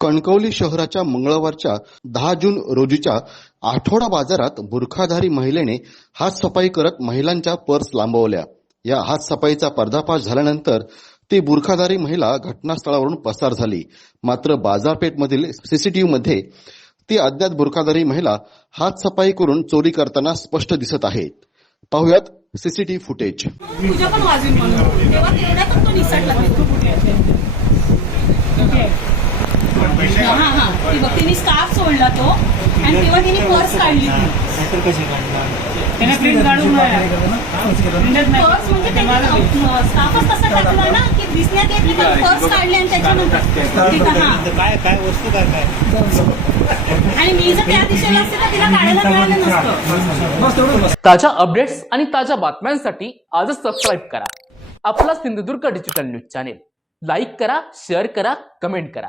कणकवली शहराच्या मंगळवारच्या दहा जून रोजीच्या आठवडा बाजारात बुरखाधारी महिलेने हातसफाई करत महिलांच्या पर्स लांबवल्या. या हातसफाईचा पर्दाफाश झाल्यानंतर ती बुरखाधारी महिला घटनास्थळावरून पसार झाली. मात्र बाजारपेठमधील सीसीटीव्ही मध्ये ती अज्ञात बुरखाधारी महिला हातसफाई करून चोरी करताना स्पष्ट दिसत आहेत पाहुयात सीसीटीव्ही फुटेज. हा हा. ती बघ तिने स्कार्फ सोडला तो. आणि तेव्हा तिने पर्स काढली ती. नाहीतर कशी काढणार? त्याने प्रिंट काढून प्रिंटच नाही. पर्स म्हणजे त्याने स्कार्फच तसा टाकला ना की दिसण्यात येत नाही पण पर्स काढली आणि त्याच्यानंतर ठीक आहे, हा. तर काय काय वस्तू काय काय? आणि मी जर त्या दिशेला असते तर तिला काढायला मिळालं नसतं. ताज्या अपडेट्स आणि ताज्या बातम्यांसाठी आजच सबस्क्राईब करा. आपला Sindhudurg digital news channel like करा शेअर करा कमेंट करा.